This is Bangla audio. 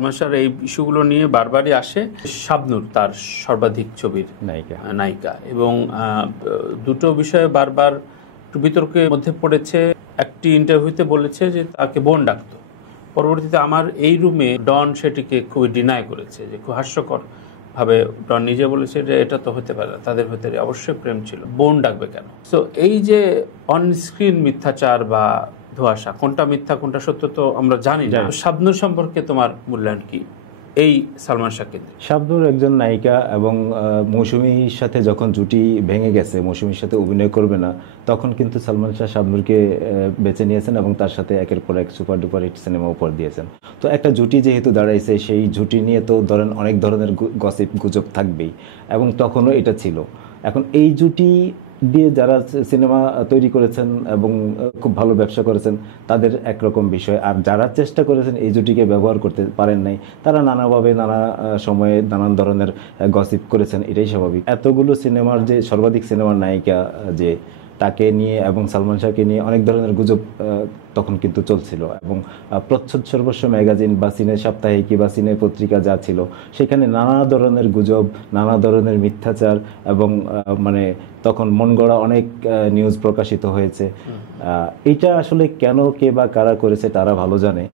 সালমান শাহর এই ইস্যুগুলো নিয়ে বারবারই আসে। শাবনূর তার সর্বাধিক ছবির নায়িকা এবং দুটো বিষয়ে বারবার একটু বিতর্কের মধ্যে পড়েছে। একটি ইন্টারভিউতে বলেছে যে তাকে বোন ডাকতো, পরবর্তীতে আমার এই রুমে ডন সেটিকে খুবই ডিনাই করেছে, যে খুব হাস্যকর ভাবে ডন নিজে বলেছে যে এটা তো হতে পারে না, তাদের ভেতরে অবশ্যই প্রেম ছিল, বোন ডাকবে কেন। তো এই যে অনস্ক্রিন মিথ্যাচার বা ধোঁয়াশা, কোনটা মিথ্যা কোনটা সত্য তো আমরা জানি না। শাবনূর সম্পর্কে তোমার মূল্যায়ন কি এই সালমান শাহকে? শাবনূর একজন নায়িকা এবং মৌসুমীর সাথে যখন জুটি ভেঙে গেছে, মৌসুমীর সাথে অভিনয় করবে না, তখন কিন্তু সালমান শাহ শাবনূরকে বেছে নিয়েছেন এবং তার সাথে একের পর এক সুপার ডুপার হিট সিনেমা উপহার দিয়েছেন। তো একটা জুটি যেহেতু দাঁড়াইছে, সেই জুটি নিয়ে তো ধরেন অনেক ধরনের গসিপ গুজব থাকবেই, এবং তখনও এটা ছিল। এখন এই জুটি দিয়ে যারা সিনেমা তৈরি করেছেন এবং খুব ভালো ব্যবসা করেছেন তাদের একরকম বিষয়, আর যারা চেষ্টা করেছেন এই জুটিকে ব্যবহার করতে পারেন নাই, তারা নানাভাবে নানা সময়ে নানান ধরনের গসিপ করেছেন, এটাই স্বাভাবিক। এতগুলো সিনেমার যে সর্বাধিক সিনেমার নায়িকা, যে তাকে নিয়ে এবং সালমান শাহকে নিয়ে অনেক ধরনের গুজব তখন কিন্তু চলছিল, এবং প্রচ্ছদ সর্বস্ব ম্যাগাজিন বা সিনে সাপ্তাহিকী বা সিনে পত্রিকা যা ছিল, সেখানে নানা ধরনের গুজব, নানা ধরনের মিথ্যাচার এবং মানে তখন মন গড়া অনেক নিউজ প্রকাশিত হয়েছে। এটা আসলে কেন, কে বা কারা করেছে তারা ভালো জানে।